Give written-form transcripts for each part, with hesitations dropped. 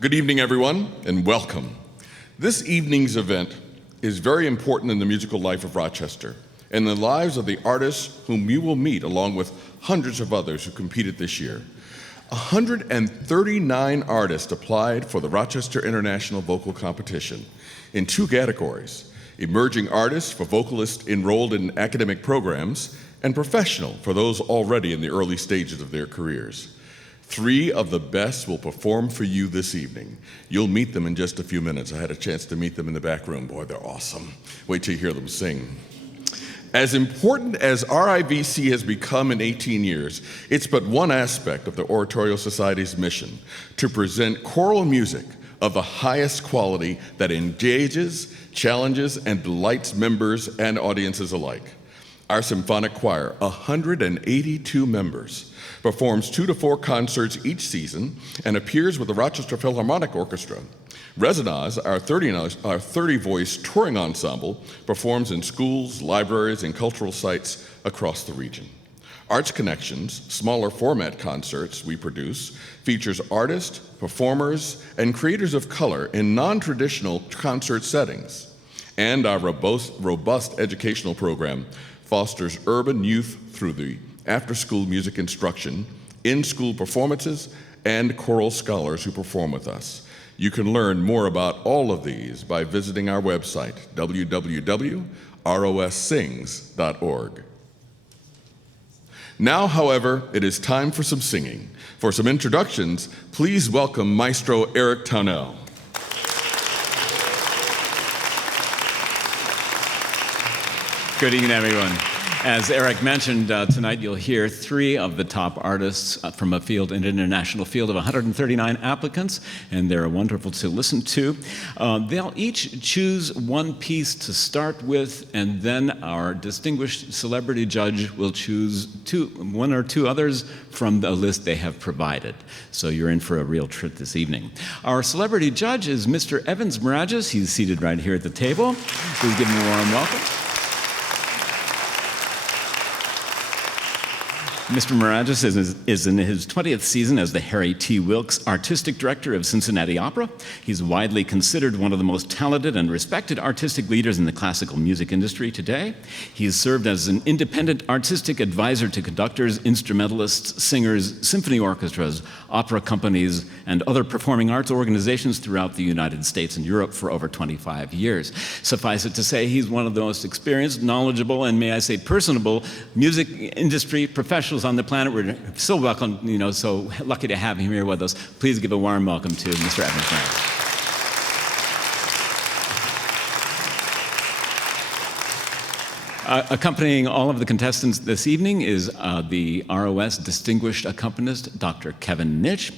Good evening, everyone, and welcome. This evening's event is very important in the musical life of Rochester and the lives of the artists whom you will meet, along with hundreds of others who competed this year. 139 artists applied for the Rochester International Vocal Competition in 2 categories: emerging artists for vocalists enrolled in academic programs, and professional for those already in the early stages of their careers. 3 of the best will perform for you this evening. You'll meet them in just a few minutes. I had a chance to meet them in the back room. Boy, they're awesome. Wait till you hear them sing. As important as RIVC has become in 18 years, it's but one aspect of the Oratorio Society's mission: to present choral music of the highest quality that engages, challenges, and delights members and audiences alike. Our symphonic choir, 182 members, performs 2 to 4 concerts each season and appears with the Rochester Philharmonic Orchestra. Resonance, our 30-voice touring ensemble, performs in schools, libraries, and cultural sites across the region. Arts Connections, smaller format concerts we produce, features artists, performers, and creators of color in non-traditional concert settings. And our robust educational program fosters urban youth through the after-school music instruction, in-school performances, and choral scholars who perform with us. You can learn more about all of these by visiting our website, www.rossings.org. Now, however, it is time for some singing. For some introductions, please welcome Maestro Eric Townell. Good evening, everyone. As Eric mentioned, tonight you'll hear 3 of the top artists from an international field of 139 applicants, and they're wonderful to listen to. They'll each choose one piece to start with, and then our distinguished celebrity judge will choose 1 or 2 others from the list they have provided. So you're in for a real treat this evening. Our celebrity judge is Mr. Evans Mirages. He's seated right here at the table. Please give him a warm welcome. Mr. Mirages is in his 20th season as the Harry T. Wilkes Artistic Director of Cincinnati Opera. He's widely considered one of the most talented and respected artistic leaders in the classical music industry today. He has served as an independent artistic advisor to conductors, instrumentalists, singers, symphony orchestras, opera companies, and other performing arts organizations throughout the United States and Europe for over 25 years. Suffice it to say, he's one of the most experienced, knowledgeable, and may I say personable music industry professionals on the planet. We're so welcome, so lucky to have him here with us. Please give a warm welcome to Mr. Evans. Accompanying all of the contestants this evening is the ROS Distinguished Accompanist, Dr. Kevin Nitsch.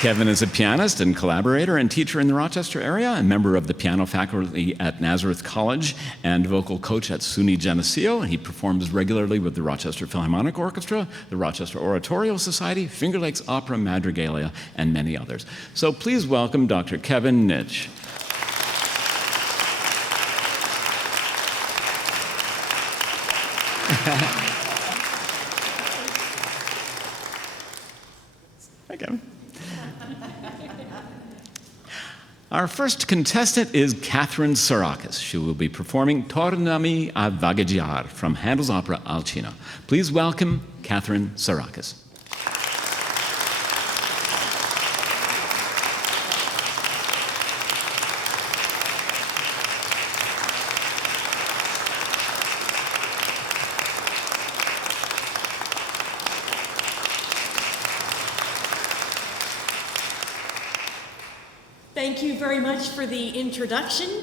Kevin is a pianist and collaborator and teacher in the Rochester area, a member of the piano faculty at Nazareth College and vocal coach at SUNY Geneseo. He performs regularly with the Rochester Philharmonic Orchestra, the Rochester Oratorio Society, Finger Lakes Opera Madrigalia, and many others. So please welcome Dr. Kevin Nitsch. Hi, Kevin. Our first contestant is Katherine Sarakus. She will be performing Tornami a Vagheggiare from Handel's opera Alcina. Please welcome Katherine Sarakus. Thank you very much for the introduction.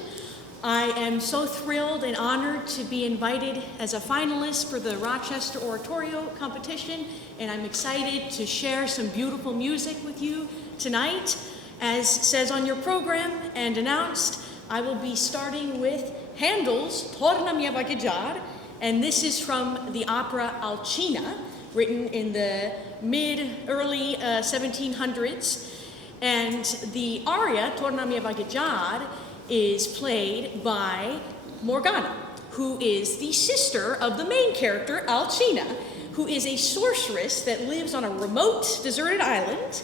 I am so thrilled and honored to be invited as a finalist for the Rochester Oratorio competition, and I'm excited to share some beautiful music with you tonight. As says on your program and announced, I will be starting with Handel's Tornami a Vagheggiare, and this is from the opera Alcina, written in the early 1700s. And the aria, Tornami a Vagheggiare, is played by Morgana, who is the sister of the main character, Alcina, who is a sorceress that lives on a remote, deserted island.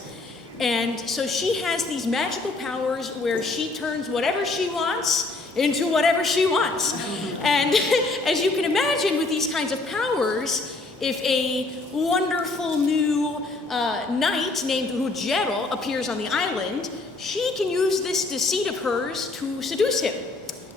And so she has these magical powers where she turns whatever she wants into whatever she wants. And as you can imagine, with these kinds of powers, if a wonderful new knight named Ruggiero appears on the island, she can use this deceit of hers to seduce him.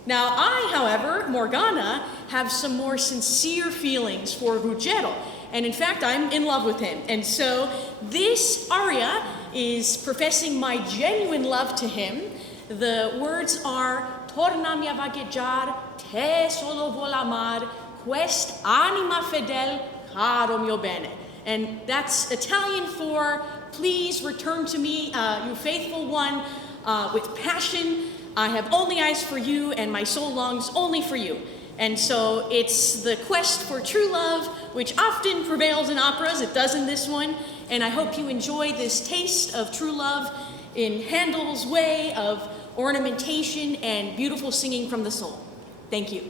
Now, I, however, Morgana, have some more sincere feelings for Ruggiero, and in fact, I'm in love with him. And so this aria is professing my genuine love to him. The words are Tornami a vagheggiar, te solo vuol amar, quest anima fedel, caro mio bene. And that's Italian for, please return to me, you faithful one, with passion. I have only eyes for you, and my soul longs only for you. And so it's the quest for true love, which often prevails in operas. It does in this one. And I hope you enjoy this taste of true love in Handel's way of ornamentation and beautiful singing from the soul. Thank you.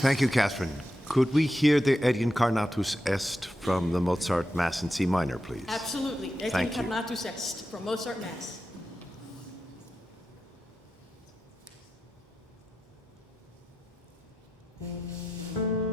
Thank you, Catherine. Could we hear the Ed Incarnatus Est from the Mozart Mass in C minor, please? Absolutely. Thank you. Incarnatus Est from Mozart Mass. Thank you.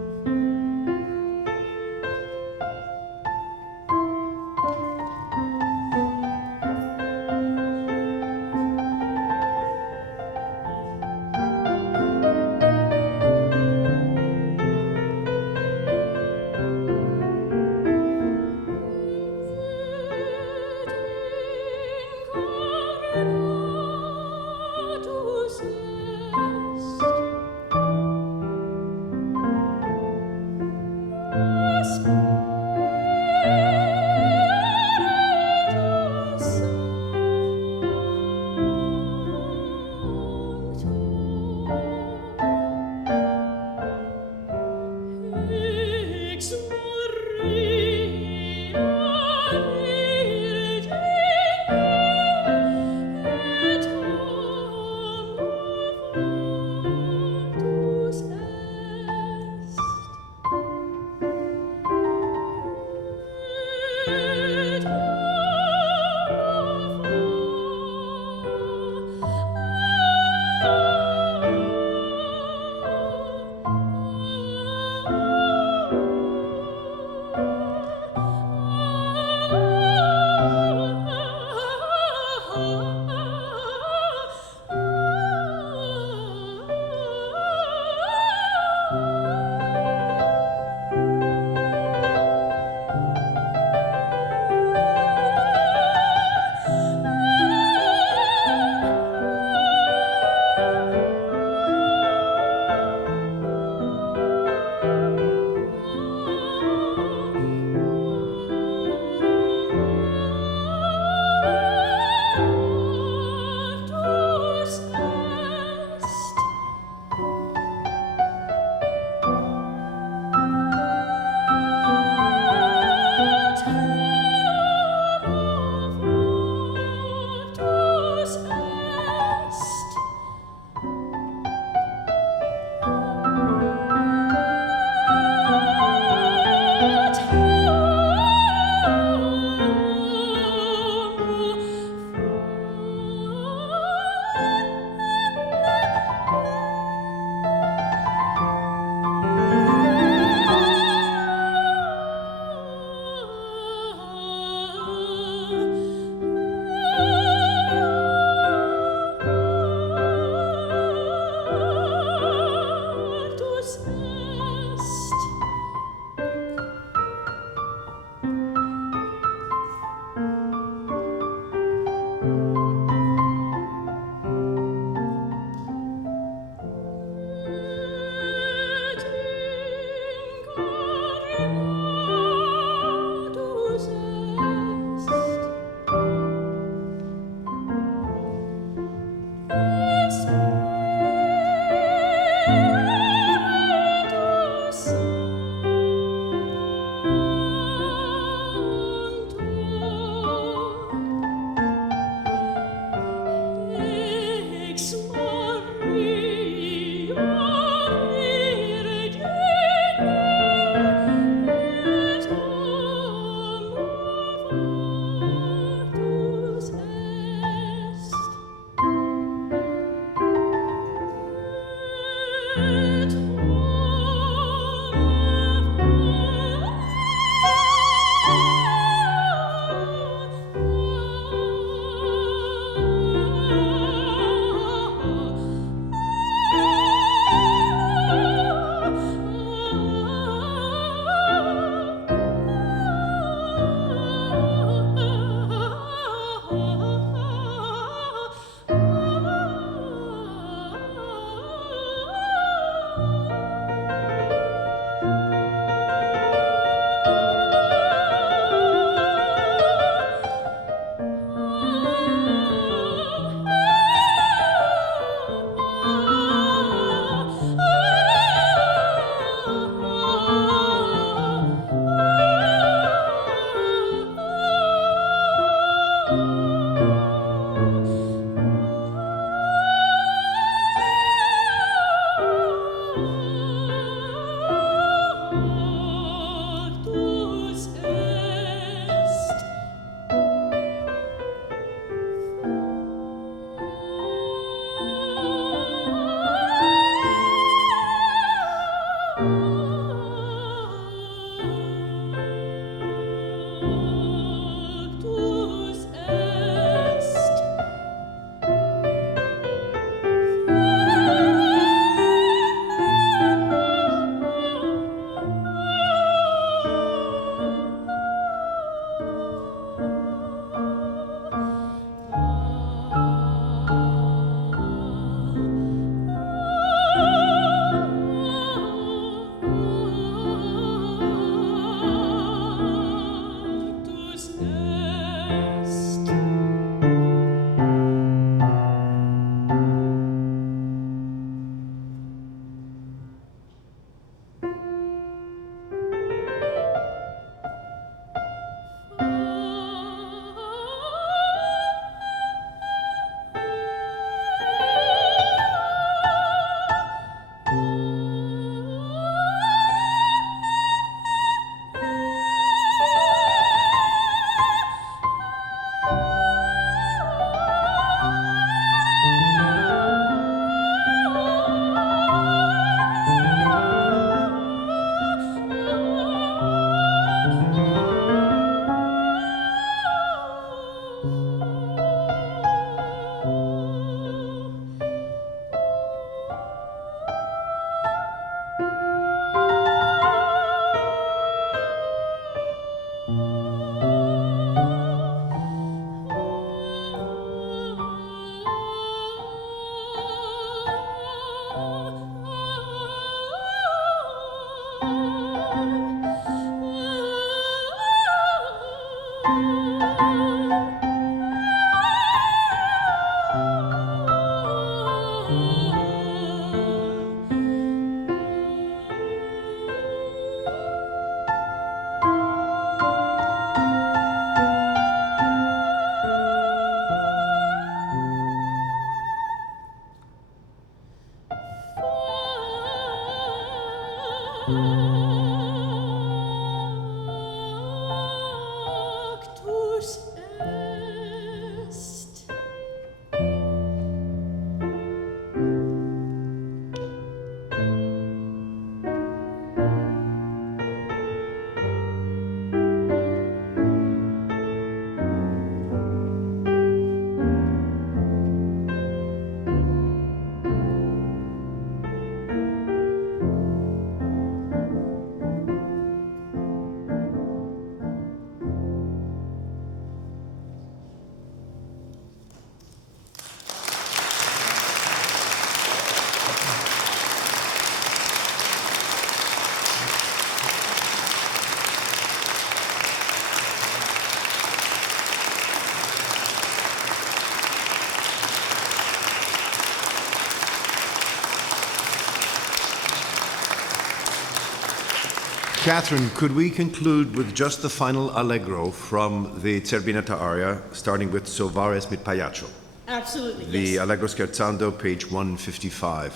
Katherine, could we conclude with just the final allegro from the Zerbinetta aria, starting with Sovares mit Pagliaccio? Absolutely, The yes. Allegro Scherzando, page 155.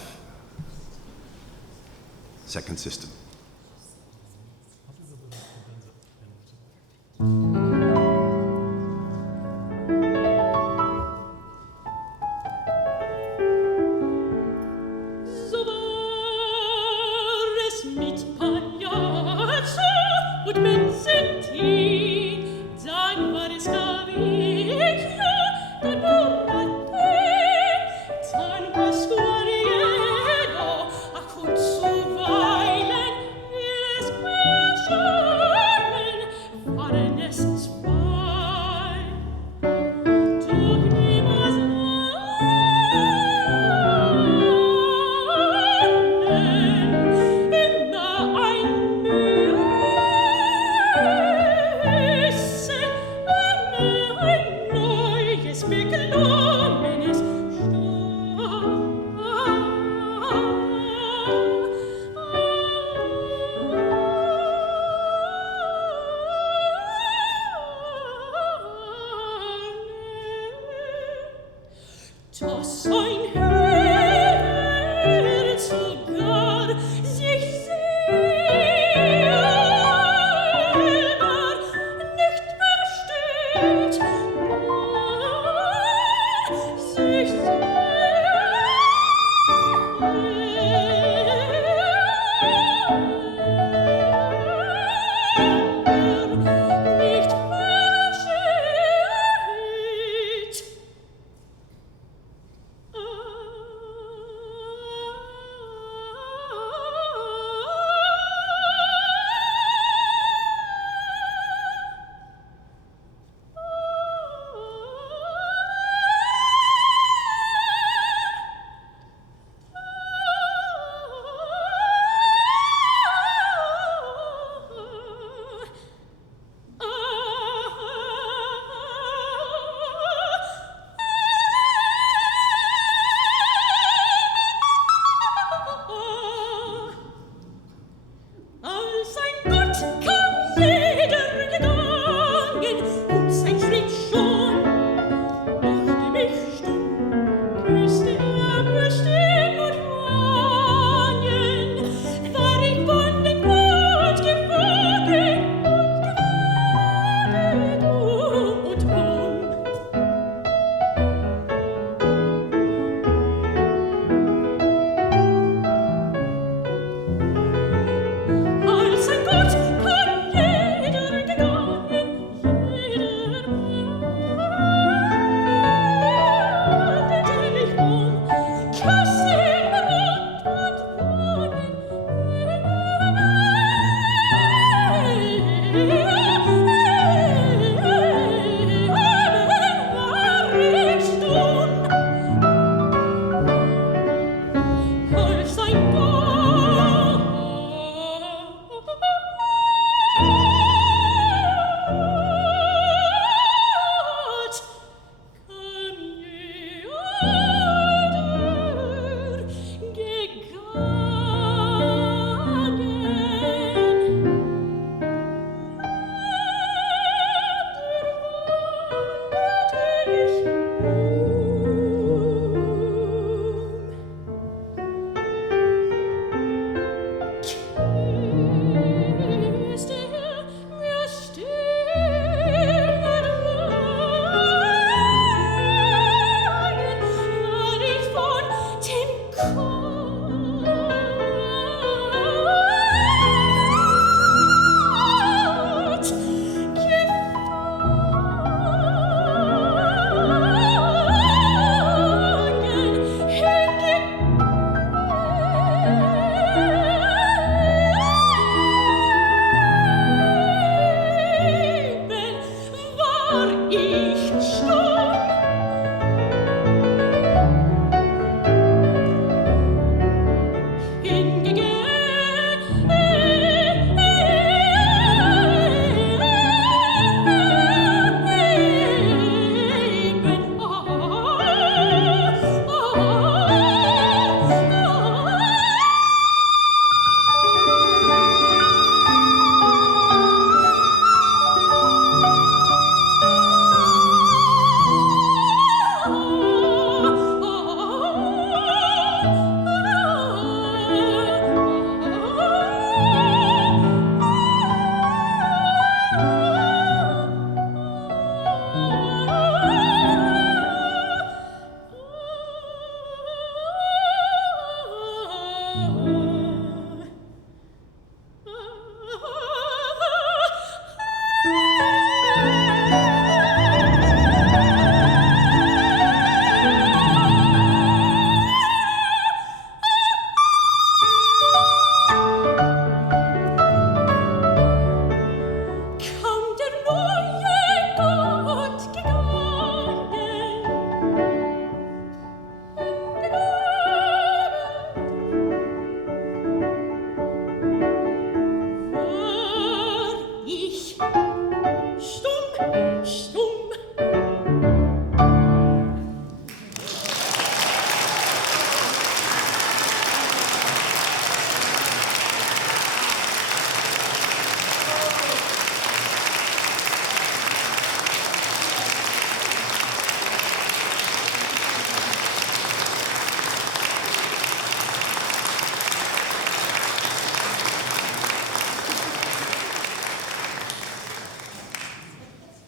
Second system.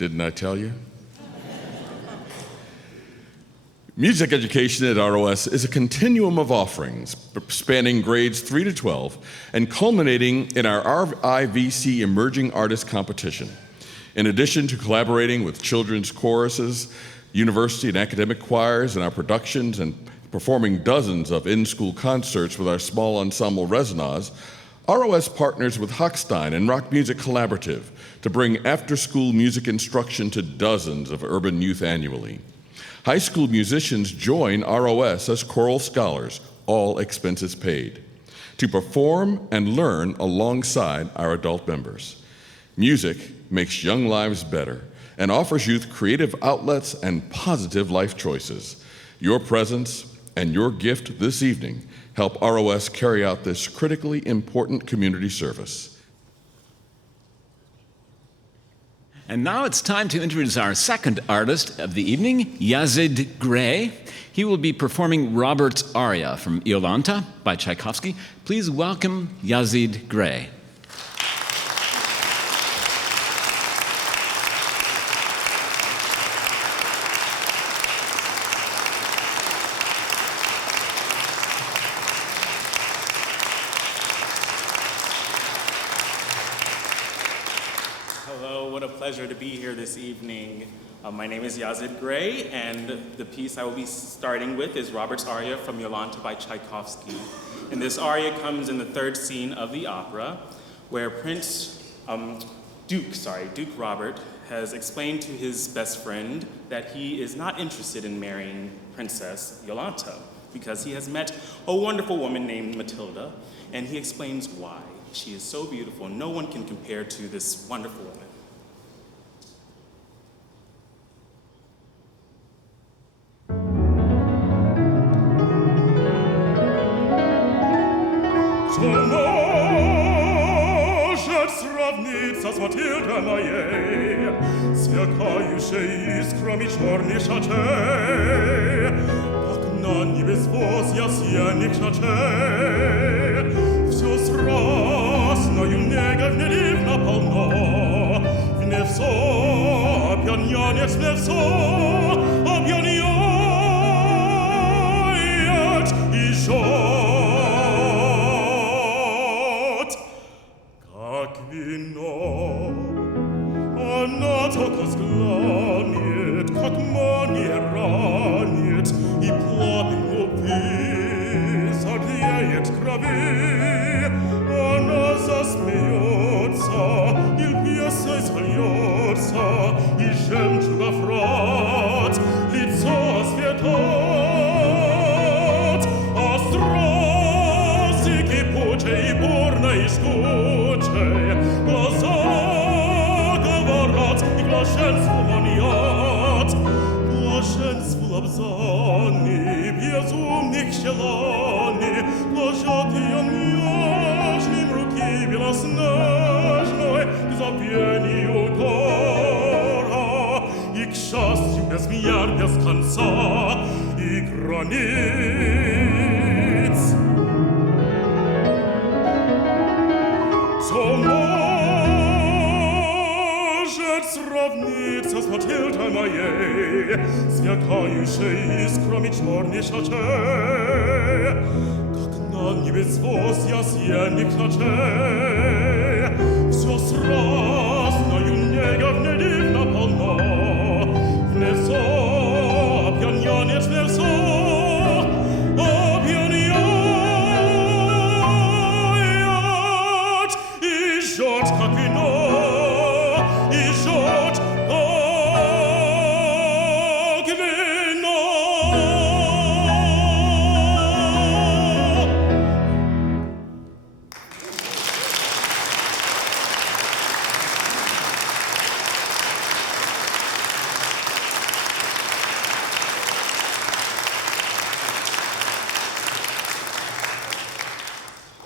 Didn't I tell you? Music education at ROS is a continuum of offerings spanning grades 3 to 12 and culminating in our RIVC Emerging Artist Competition. In addition to collaborating with children's choruses, university and academic choirs in our productions and performing dozens of in-school concerts with our small ensemble Resonaz, ROS partners with Hochstein and Rock Music Collaborative to bring after-school music instruction to dozens of urban youth annually. High school musicians join ROS as choral scholars, all expenses paid, to perform and learn alongside our adult members. Music makes young lives better and offers youth creative outlets and positive life choices. Your presence and your gift this evening help ROS carry out this critically important community service. And now it's time to introduce our second artist of the evening, Yazid Gray. He will be performing Robert's aria from Iolanta by Tchaikovsky. Please welcome Yazid Gray. Pleasure to be here this evening. My name is Yazid Gray, and the piece I will be starting with is Robert's aria from Yolanta by Tchaikovsky. And this aria comes in the third scene of the opera, where Duke Robert has explained to his best friend that he is not interested in marrying Princess Yolanta because he has met a wonderful woman named Matilda, and he explains why. She is so beautiful, no one can compare to this wonderful woman. С Матильдой моей, сверкающей искрами черных шачей, как на небесвозе сиянных шачей, все страстною негой внедивно полно, вневсо опьянянец, вневсо опьяняет и жжет, как вино. Она только взглянет, как мания ранит, и пламень любви согреет крови. Она засмеется, и пьесой зальется, и жемчугов рад лицо осветит, а страсти кипучей, бурной и жгучей глаза блаженству манят, блаженству лобзани, безумных желаний, блажатием нежным руки белоснежной к забвению гора и к счастью без мер, без конца и границ. Сравнится с Матильдой моей, сверкающей искрами черных шачей, как на небесвозе сиянных ночей. Все страстною негой внедивно полно, внесо опьянянец, внесо опьяняет и жжет, как вино.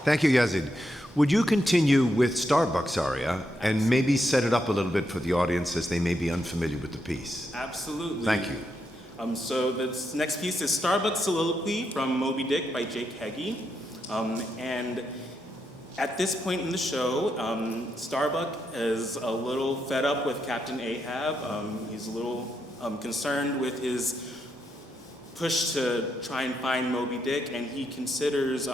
Thank you, Yazid. Would you continue with Starbucks aria and maybe set it up a little bit for the audience as they may be unfamiliar with the piece? Absolutely. Thank you. So this next piece is Starbucks Soliloquy from Moby Dick by Jake Heggie. And At this point in the show, Starbuck is a little fed up with Captain Ahab. He's a little concerned with his push to try and find Moby Dick, and he considers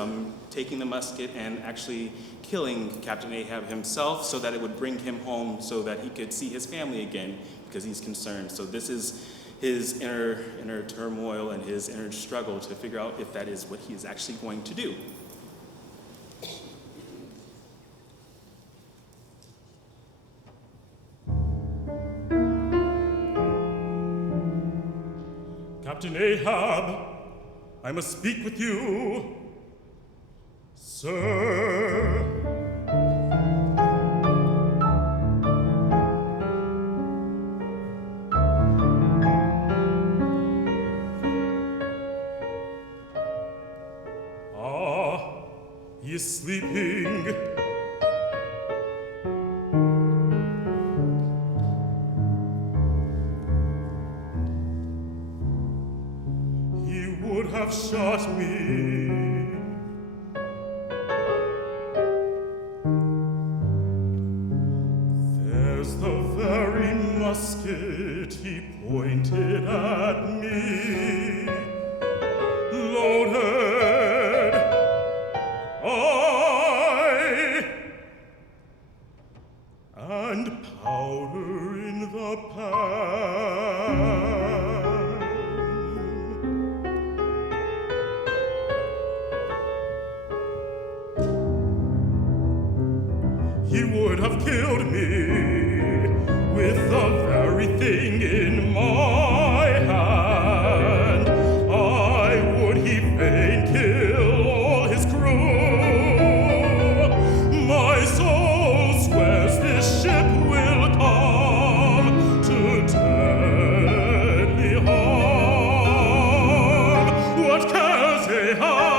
taking the musket and actually killing Captain Ahab himself so that it would bring him home so that he could see his family again because he's concerned. So this is his inner turmoil and his inner struggle to figure out if that is what he is actually going to do. Captain Ahab, I must speak with you, sir. He is sleeping. Have shot me. There's the very musket he pointed at me. Loaded, and powder in the pan. He would have killed me with the very thing in my hand. I would he fain kill all his crew. My soul swears this ship will come to deadly harm. What cares Ahab?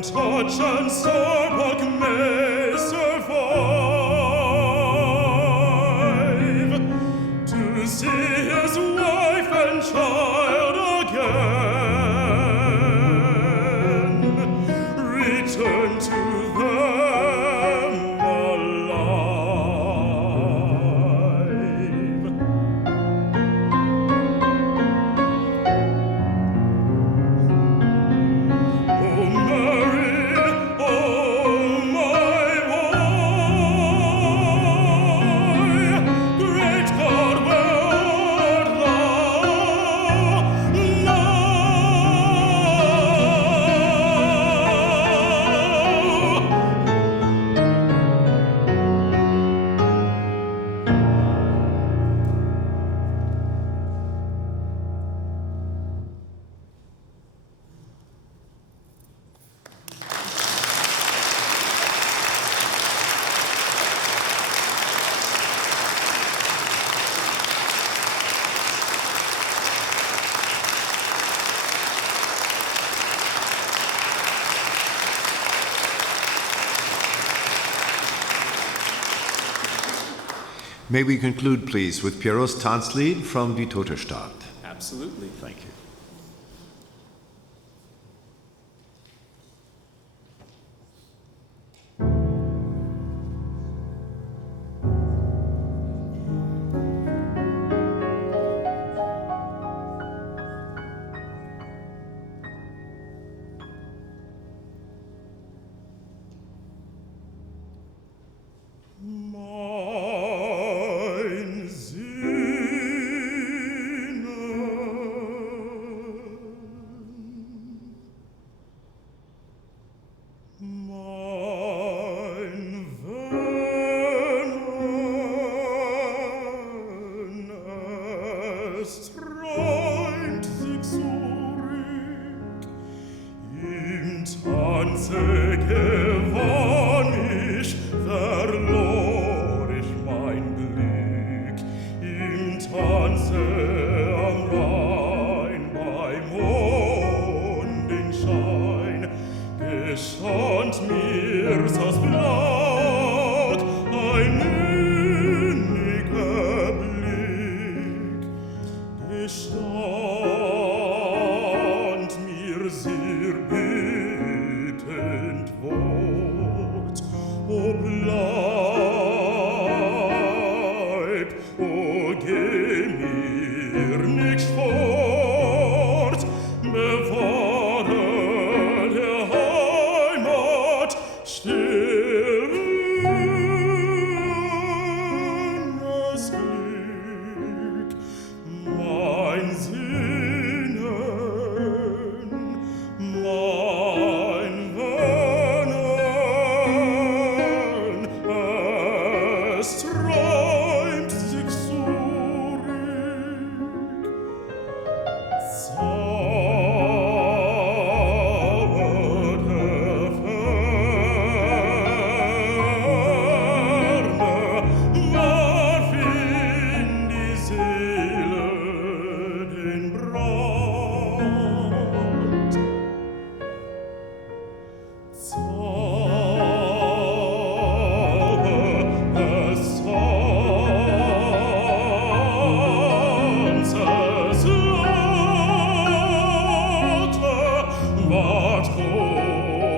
Touch and Starbuck may survive to see his wife and child again, return to them alive. Oh, Mary, oh, my boy, great God, where art thou? May we conclude, please, with Pierrot's Tanzlied from Die Tote Stadt. Absolutely. Thank you. Mein Sehnen, mein Wehnen, es träumt sich zurück, im Tanze gewann ich, verlor ich mein Glück, im Tanze am Rhein bei Mondenschein, gestand mir das Blatt ein inniger Blick, gestand mir sehr bittend Wort, o bleib, o geh mir nicht fort, bewahre der Heimat stilles Glück, mein Sinnen, mein Wehnen, es träumt sich zurück. Zauber der Ferne warf in die Seele den Brand. Zauber des Tanzes Laute ward komödiant.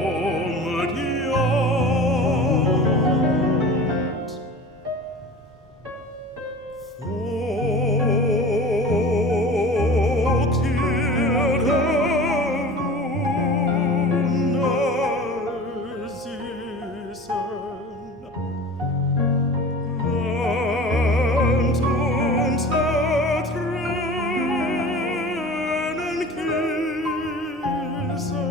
Vogt ihr der Wunder süßen, lernt uns der Tränen küssen.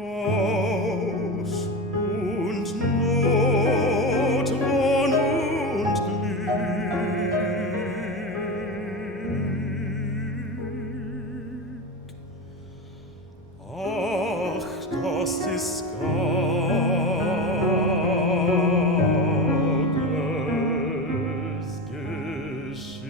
Rausch und Not, Wonn und Glück. Ach, das ist Gottes Geschick.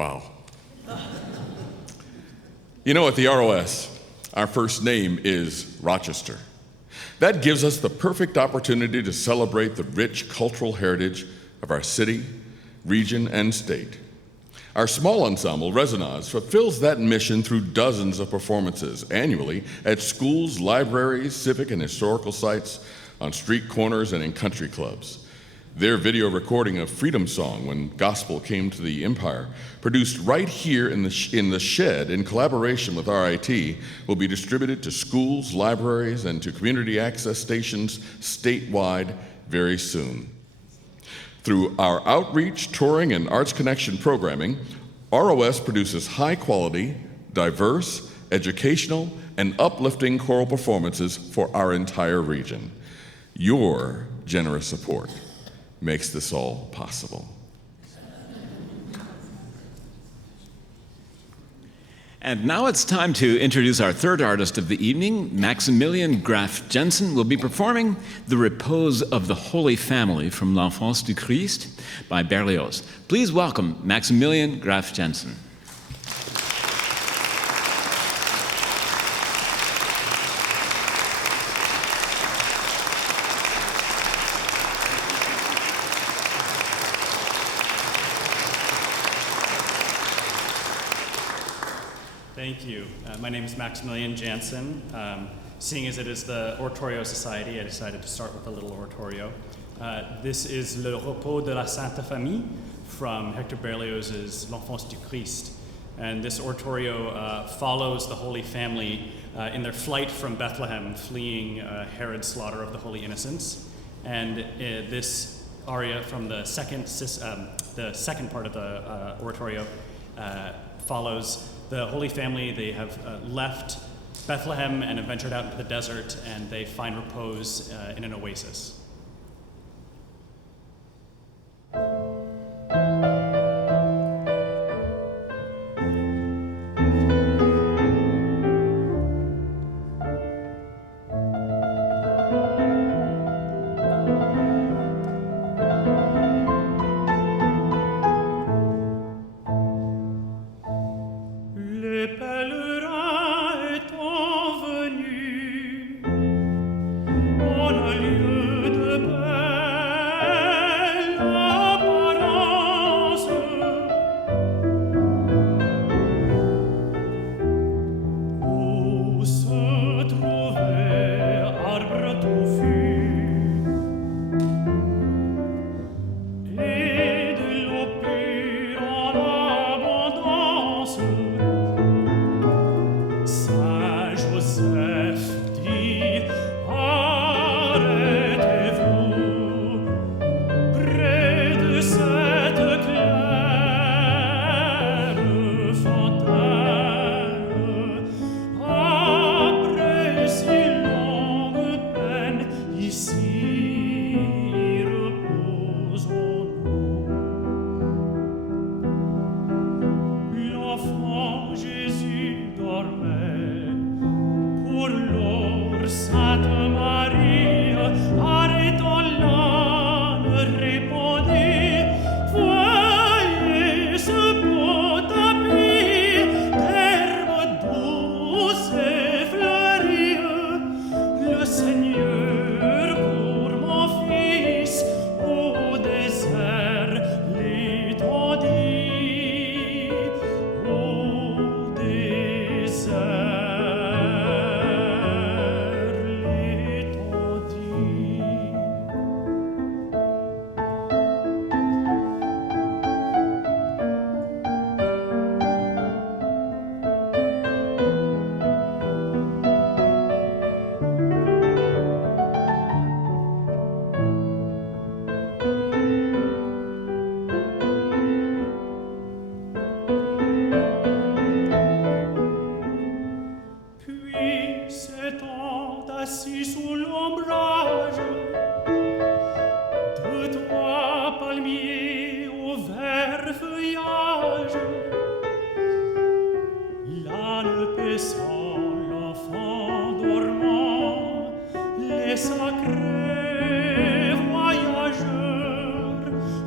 Wow. You know, at the ROS, our first name is Rochester. That gives us the perfect opportunity to celebrate the rich cultural heritage of our city, region, and state. Our small ensemble, Resonance, fulfills that mission through dozens of performances annually at schools, libraries, civic and historical sites, on street corners, and in country clubs. Their video recording of Freedom Song, When Gospel Came to the Empire, produced right here in the shed in collaboration with RIT, will be distributed to schools, libraries, and to community access stations statewide very soon. Through our outreach, touring, and Arts Connection programming, ROS produces high-quality, diverse, educational, and uplifting choral performances for our entire region. Your generous support makes this all possible. And now it's time to introduce our third artist of the evening. Maximilian Jansen will be performing The Repose of the Holy Family from L'Enfance du Christ by Berlioz. Please welcome Maximilian Jansen. Thank you. My name is Maximilian Jansen. Seeing as it is the Oratorio Society, I decided to start with a little oratorio. This is Le Repos de la Sainte Famille from Hector Berlioz's L'Enfance du Christ. And this oratorio follows the Holy Family in their flight from Bethlehem, fleeing Herod's slaughter of the Holy Innocents. And this aria from the second part of the oratorio follows the Holy Family. They have left Bethlehem and have ventured out into the desert, and they find repose in an oasis.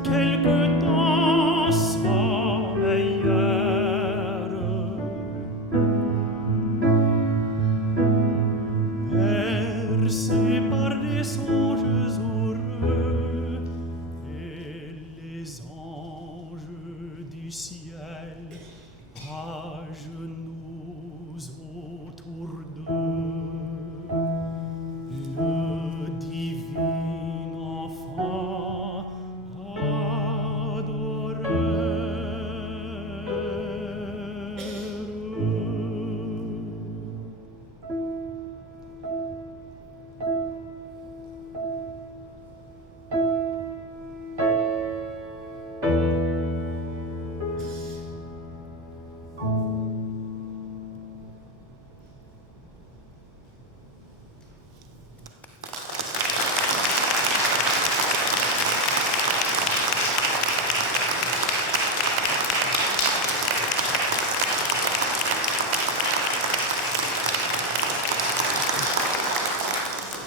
Quelque temps sans meilleur.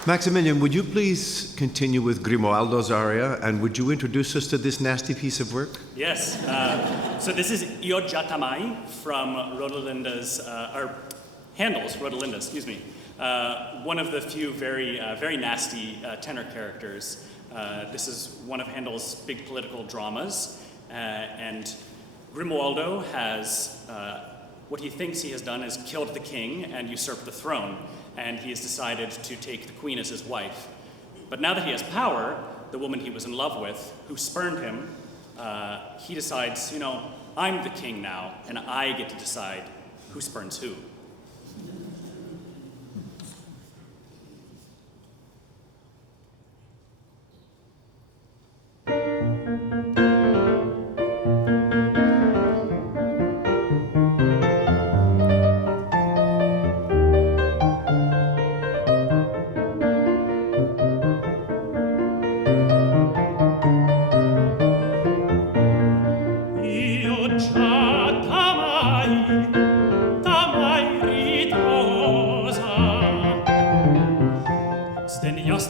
Maximilian, would you please continue with Grimoaldo's aria, and would you introduce us to this nasty piece of work? Yes. So this is Io già t'amai from Handel's Rodolinda, excuse me. One of the few very nasty tenor characters. This is one of Handel's big political dramas, and Grimoaldo has, what he thinks he has done is killed the king and usurped the throne, and he has decided to take the queen as his wife. But now that he has power, the woman he was in love with, who spurned him, he decides, I'm the king now, and I get to decide who spurns who.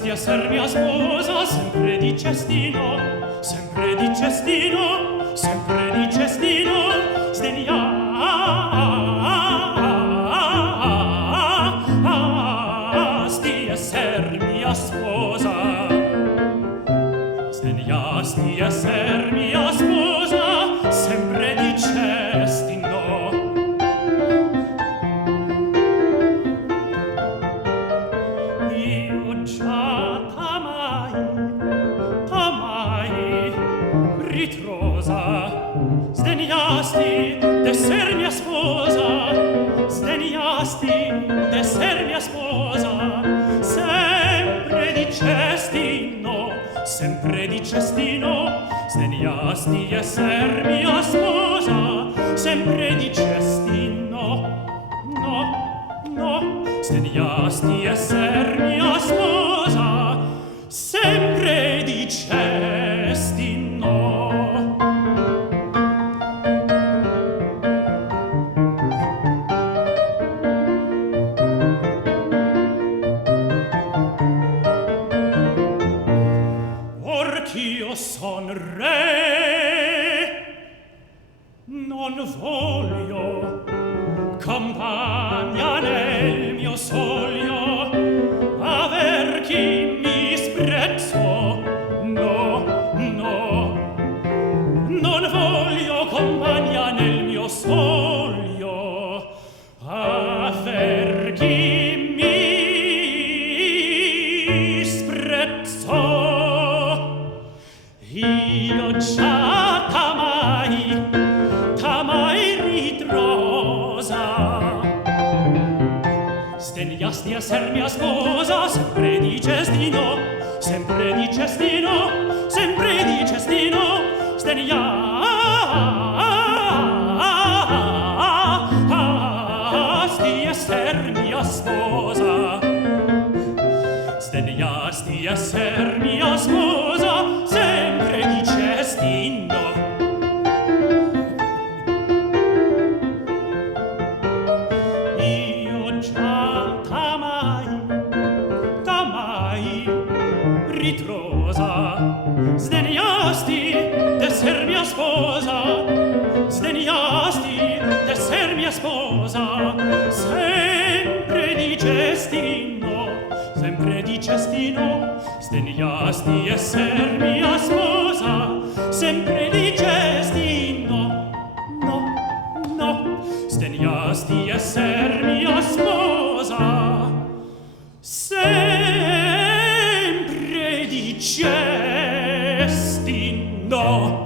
Esser mia sposa, sempre dicesti no, sempre dicesti no, sempre dicesti no, sdegniasti esser mia sposa, sdegniasti esser mia sposa, sempre dicesti no. Io già t'amai, ritrosa, sdegniasti d'esser mia sposa, sdegniasti d'esser mia sposa, sempre dicesti no, sempre dicesti no, sdegniasti esser mia sposa, sempre dicesti no, no, no, sdegniasti esser mia sposa, sempre dicesti no. Or ch'io son re, non voglio compagna nel mio soglio, aver chi mi sprezzo, no, no, non voglio compagna nel mio soglio, aver chi mi sprezzo. Io già t'amai ritrosa, sdegniasti esser mia sposa, sempre dicesti no, sempre dicesti no, sempre dicesti no, sdegniasti esser mia sposa, sdegniasti esser mia sposa, sempre dicesti no. Io già t'amai, ritrosa, sdegniasti d'esser mia sposa, sdegniasti d'esser mia sposa, sempre dicesti no, sempre dicesti no, sdegniasti esser mia sposa, sempre dicesti no, no, no, sdegniasti esser mia sposa, sempre dicesti no.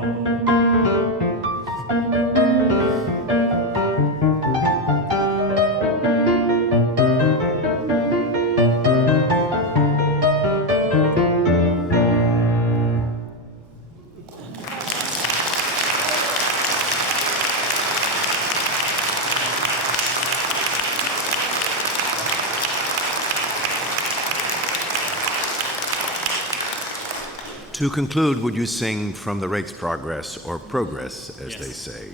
To conclude, would you sing from the Rake's Progress, or Progress, as they say?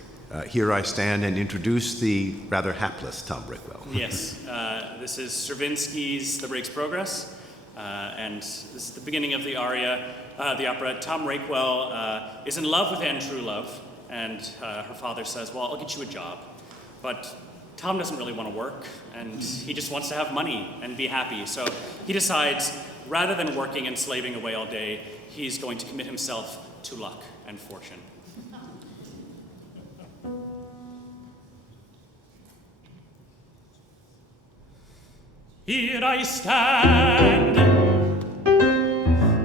Here I stand and introduce the rather hapless Tom Brickwell. Yes, this is Stravinsky's The Rake's Progress. And this is the beginning of the aria, the opera. Tom Rakewell is in love with Anne Trulove, and her father says, well, I'll get you a job. But Tom doesn't really want to work, and he just wants to have money and be happy. So he decides, rather than working and slaving away all day, he's going to commit himself to luck and fortune. Here I stand,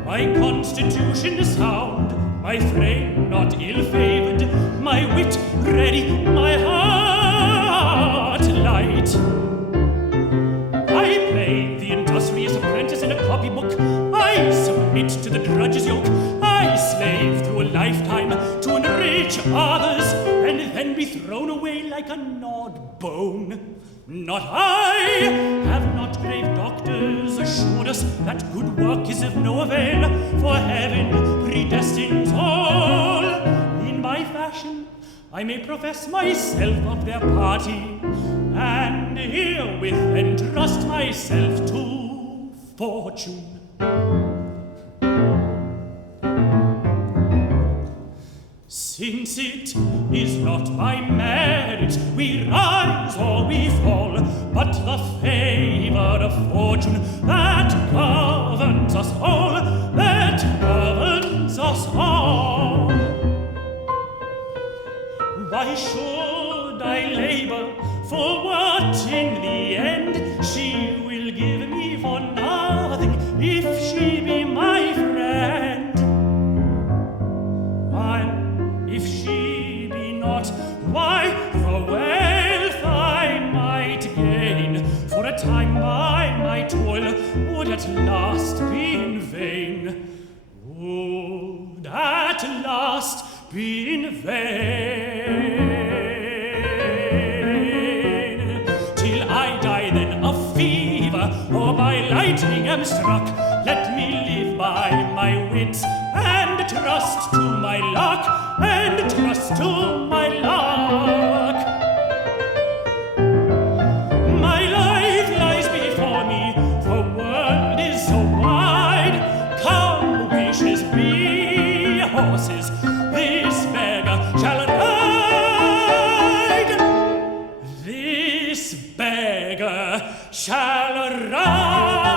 my constitution sound, my frame not ill-favored, my wit ready, my heart light. I play the industrious apprentice in a copybook, I submit to the drudge's yoke, I slave through a lifetime to enrich others, and then be thrown away like a gnawed bone. Not I! Have not grave doctors assured us that good work is of no avail, for heaven predestines all? In my fashion, I may profess myself of their party, and herewith entrust myself to fortune. Since it is not by merit we rise or we fall, but the favor of fortune that governs us all, that governs us all. Why should I labor for what in the end she will give me for nothing if she be my friend? If she be not, why, the wealth I might gain for a time by my toil would at last be in vain, would at last be in vain. Till I die then of fever or by lightning am struck, let me live by my wits and trust to my luck, and trust to my luck. My life lies before me, the world is so wide. Come, wishes, be horses, this beggar shall ride. This beggar shall ride.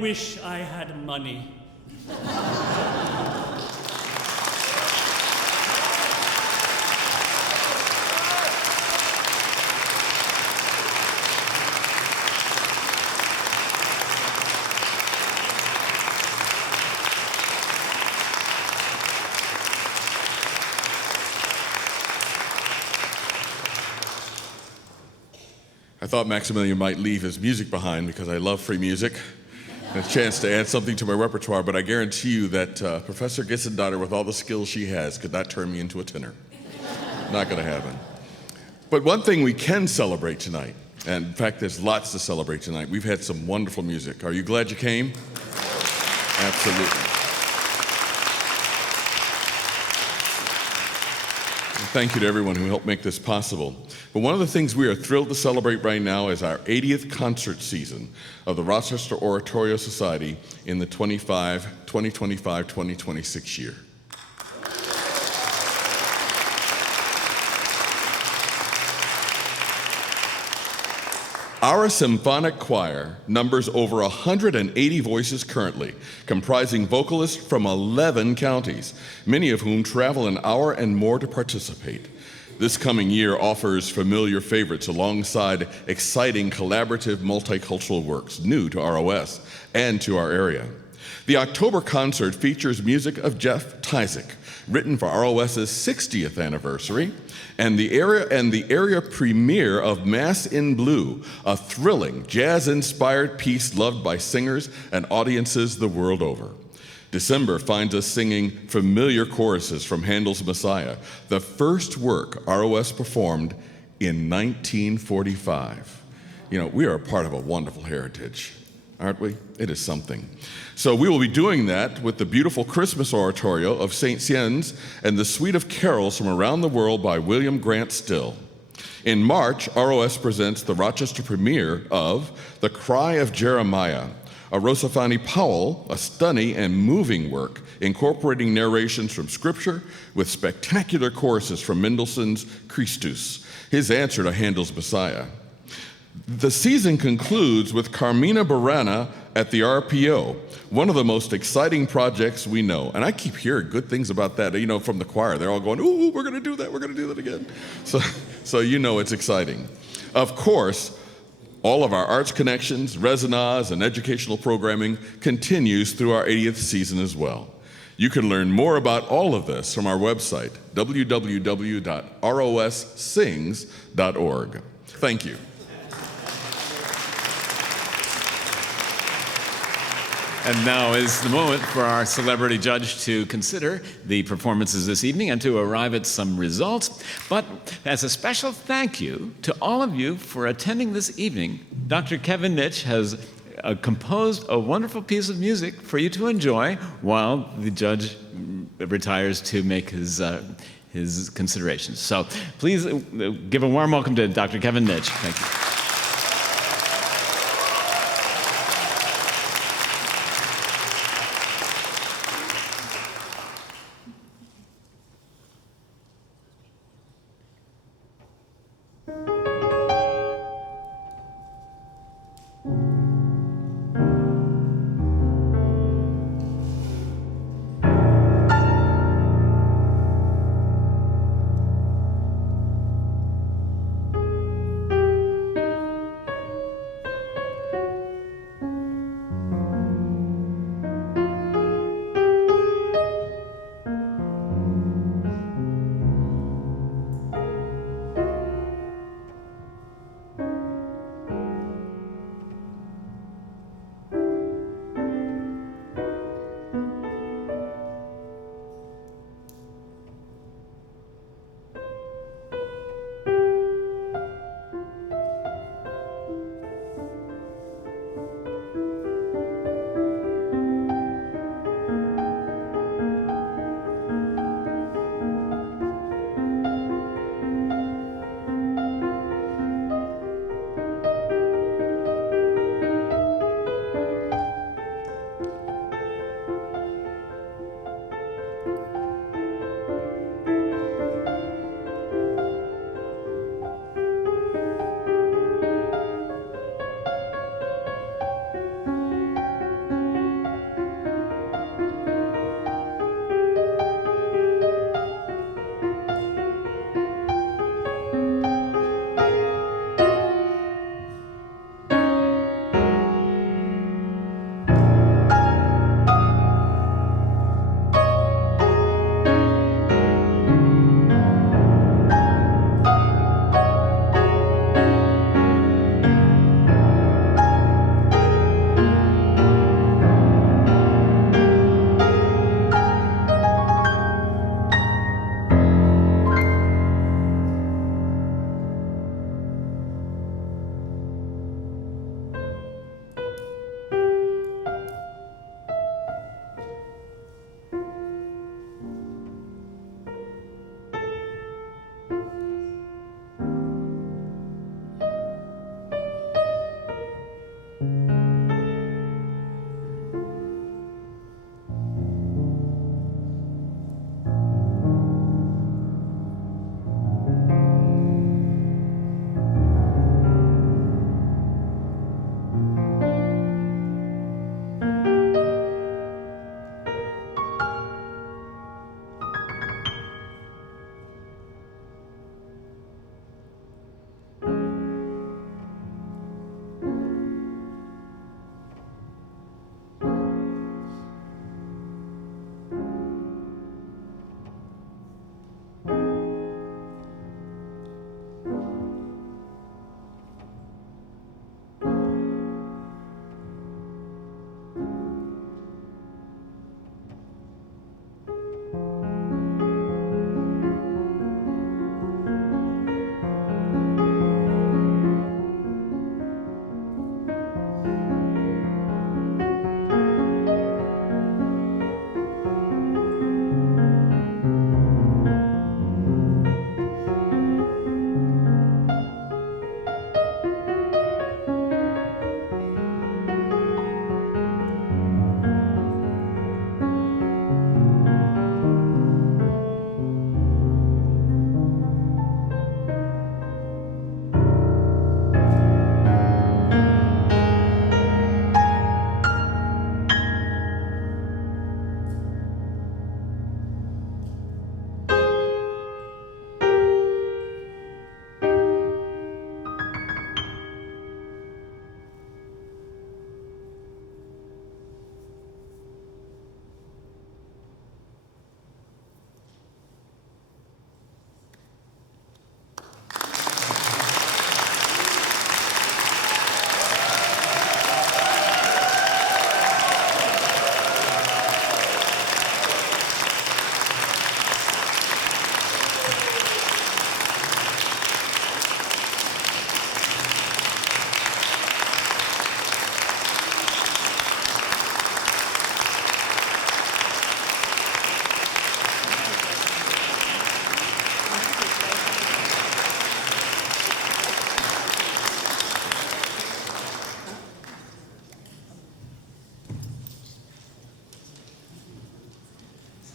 Wish I had money. I thought Maximilian might leave his music behind because I love free music. A chance to add something to my repertoire, but I guarantee you that Professor Gissendotter, with all the skills she has, could not turn me into a tenor. Not going to happen. But one thing we can celebrate tonight, and in fact, there's lots to celebrate tonight. We've had some wonderful music. Are you glad you came? Absolutely. And thank you to everyone who helped make this possible. But one of the things we are thrilled to celebrate right now is our 80th concert season of the Rochester Oratorio Society in the 2025-2026 year. Our symphonic choir numbers over 180 voices currently, comprising vocalists from 11 counties, many of whom travel an hour and more to participate. This coming year offers familiar favorites alongside exciting collaborative multicultural works new to ROS and to our area. The October concert features music of Jeff Tyzik, written for ROS's 60th anniversary, and the area premiere of Mass in Blue, a thrilling jazz-inspired piece loved by singers and audiences the world over. December finds us singing familiar choruses from Handel's Messiah, the first work ROS performed in 1945. You know, we are a part of a wonderful heritage. aren't we? It is something. So we will be doing that with the beautiful Christmas oratorio of St. Sien's and the suite of carols from around the world by William Grant Still. In March, ROS presents the Rochester premiere of The Cry of Jeremiah, a Rosafani Powell, a stunning and moving work incorporating narrations from Scripture with spectacular choruses from Mendelssohn's Christus, his answer to Handel's Messiah. The season concludes with Carmina Burana at the RPO, one of the most exciting projects we know. And I keep hearing good things about that, from the choir. They're all going, ooh, we're going to do that, we're going to do that again. So it's exciting. Of course, all of our arts connections, resonance, and educational programming continues through our 80th season as well. You can learn more about all of this from our website, www.rossings.org. Thank you. And now is the moment for our celebrity judge to consider the performances this evening and to arrive at some results. But as a special thank you to all of you for attending this evening, Dr. Kevin Nitsch has composed a wonderful piece of music for you to enjoy while the judge retires to make his considerations. So please give a warm welcome to Dr. Kevin Nitsch. Thank you.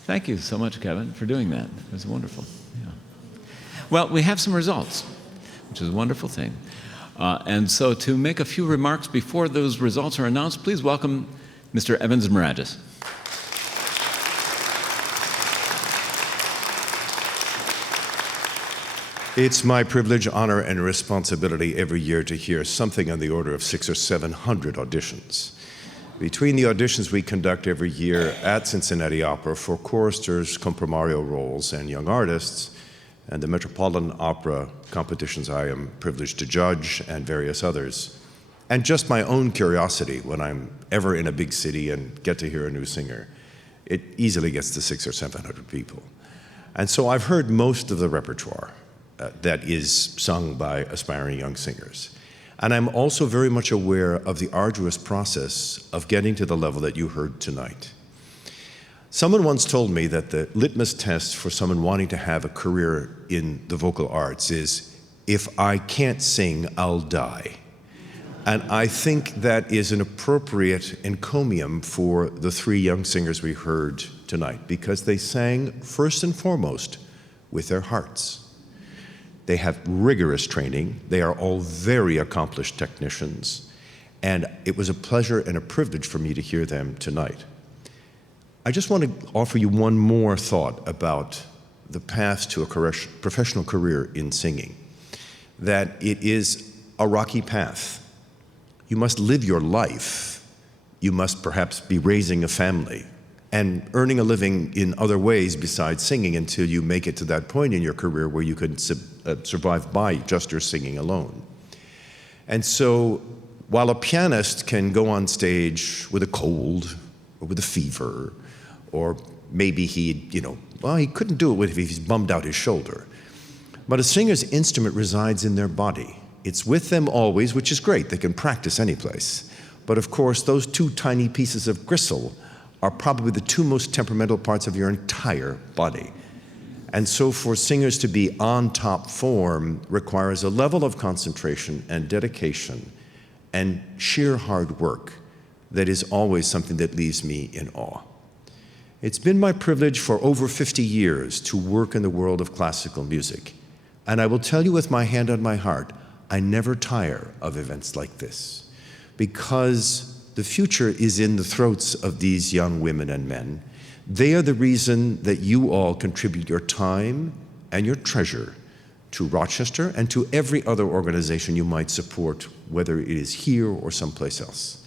Thank you so much, Kevin, for doing that. It was wonderful. Yeah. Well, we have some results, which is a wonderful thing. And so to make a few remarks before those results are announced, please welcome Mr. Evans Maragis. It's my privilege, honor, and responsibility every year to hear something on the order of 600 or 700 auditions. Between the auditions we conduct every year at Cincinnati Opera for choristers, comprimario roles, and young artists, and the Metropolitan Opera competitions I am privileged to judge, and various others, and just my own curiosity when I'm ever in a big city and get to hear a new singer, it easily gets to 600 or 700 people. And so I've heard most of the repertoire that is sung by aspiring young singers. And I'm also very much aware of the arduous process of getting to the level that you heard tonight. Someone once told me that the litmus test for someone wanting to have a career in the vocal arts is, if I can't sing, I'll die. And I think that is an appropriate encomium for the three young singers we heard tonight, because they sang first and foremost with their hearts. They have rigorous training. They are all very accomplished technicians. And it was a pleasure and a privilege for me to hear them tonight. I just want to offer you one more thought about the path to a professional career in singing, that it is a rocky path. You must live your life. You must perhaps be raising a family and earning a living in other ways besides singing until you make it to that point in your career where you can survive by just your singing alone. And so while a pianist can go on stage with a cold or with a fever, or maybe he couldn't do it if he's bummed out his shoulder. But a singer's instrument resides in their body. It's with them always, which is great. They can practice any place. But of course, those two tiny pieces of gristle are probably the two most temperamental parts of your entire body. And so for singers to be on top form requires a level of concentration and dedication and sheer hard work that is always something that leaves me in awe. It's been my privilege for over 50 years to work in the world of classical music. And I will tell you with my hand on my heart, I never tire of events like this, because the future is in the throats of these young women and men. They are the reason that you all contribute your time and your treasure to Rochester and to every other organization you might support, whether it is here or someplace else.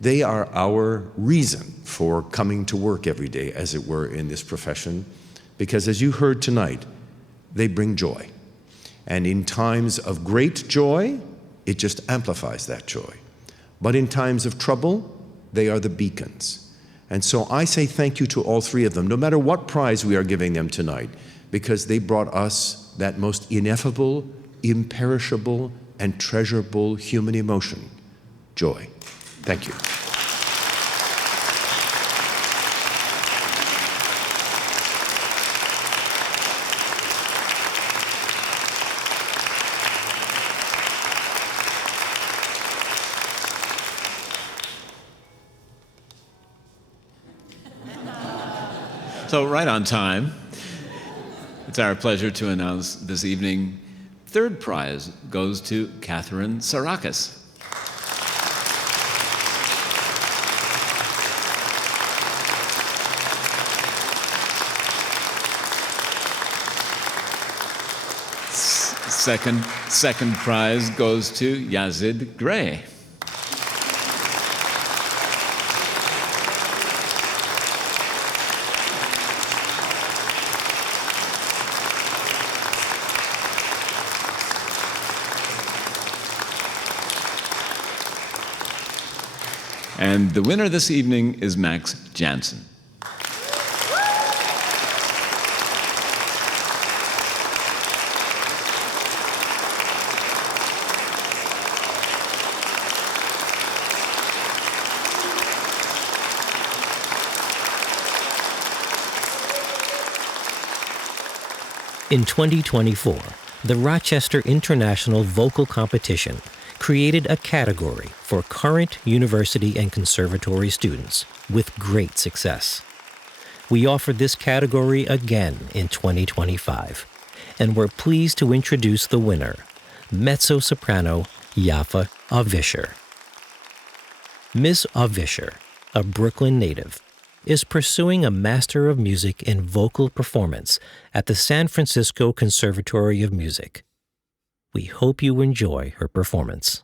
They are our reason for coming to work every day, as it were, in this profession, because as you heard tonight, they bring joy. And in times of great joy, it just amplifies that joy. But in times of trouble, they are the beacons. And so I say thank you to all three of them, no matter what prize we are giving them tonight, because they brought us that most ineffable, imperishable, and treasurable human emotion, joy. Thank you. So right on time, it's our pleasure to announce this evening, third prize goes to Katherine Sarakus. Second prize goes to Yazid Gray. And the winner this evening is Max Jansen. In 2024, the Rochester International Vocal Competition created a category for current university and conservatory students with great success. we offer this category again in 2025, and we're pleased to introduce the winner, mezzo-soprano Yafa Avisher. Ms. Avisher, a Brooklyn native, is pursuing a Master of Music in Vocal Performance at the San Francisco Conservatory of Music. We hope you enjoy her performance.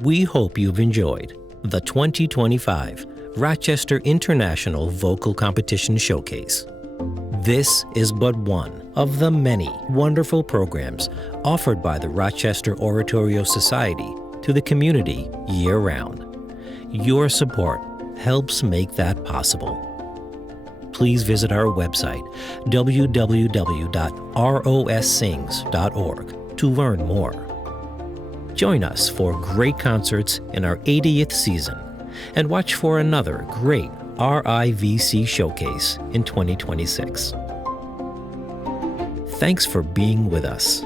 We hope you've enjoyed the 2025 Rochester International Vocal Competition Showcase. This is but one of the many wonderful programs offered by the Rochester Oratorio Society to the community year-round. Your support helps make that possible. Please visit our website, www.rossings.org, to learn more. Join us for great concerts in our 80th season and watch for another great RIVC showcase in 2026. Thanks for being with us.